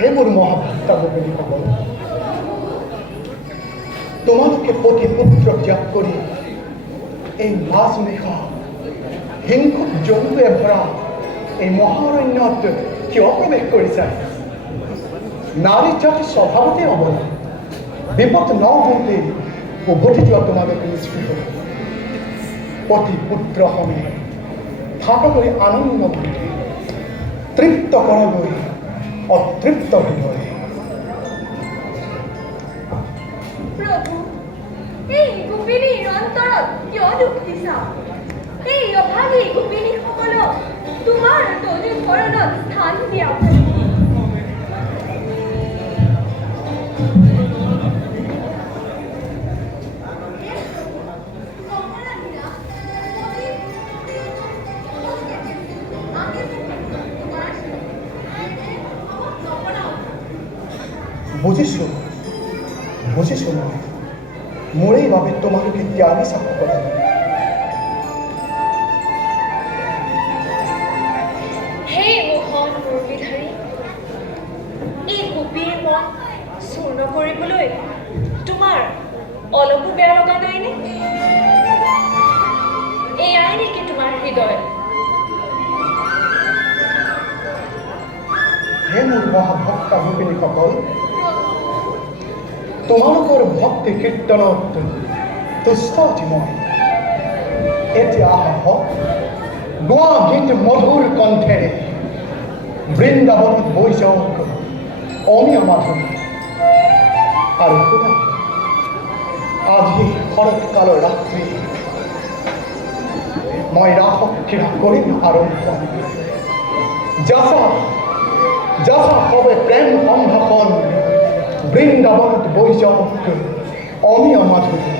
হে মোৰ মহাভক্তাসকল, তোমালোকে পতি পুত্ৰ ত্যাগ কৰি এই মাছ নিশা হিংসুক জন্তুৱে ভৰা এই মহাৰণ্যত কিয় প্ৰৱেশ কৰিছা? নাৰী জাতি স্বভাৱতে অবলা, বিপদ নহওঁতে উভতি যোৱা তোমালোকে নিষ্পৃহ পতি পুত্ৰ সমে থাকলৈ আনন্দ কৰি তৃপ্ত কৰালৈ অতৃপ্ত হৃদয়। প্ৰভু, এই গোপিনীৰ অন্তৰত কিয় দুখ দিছা? এই অভাগী গোপিনীসকলক তোমাৰ তনু ভৰণত স্থান দিয়া প্ৰভু। বুজিছোঁ মোৰেই বাবে তোমালোকে ত্যাগী চাপ কৰে। হে মোহন মুৰলীধাৰী, এই গোপীৰ মন চূৰ্ণ কৰিবলৈ তোমাৰ অলপো বেয়া লগা নাইনে? এয়াই নেকি তোমাৰ হৃদয়? হে মোৰ মহাভক্তা গোপিনীসকল, তোমালোকৰ ভক্তি কীৰ্তনত তুষ্ট অতি মই। এতিয়া আহক গোৱা গীত মধুৰ কণ্ঠেৰে বৃন্দাবনত বৈ যাওক অমীয় মাধুৰী। আৰু শুনা, আজি শৰৎকালৰ ৰাত্ৰি মই ৰাসক ক্ৰীড়া কৰিম আৰম্ভ। যাচা হবে প্ৰেম সম্ভাষণ বৃন্দাবনত বৈ যাওক অমীয় মাধুৰী।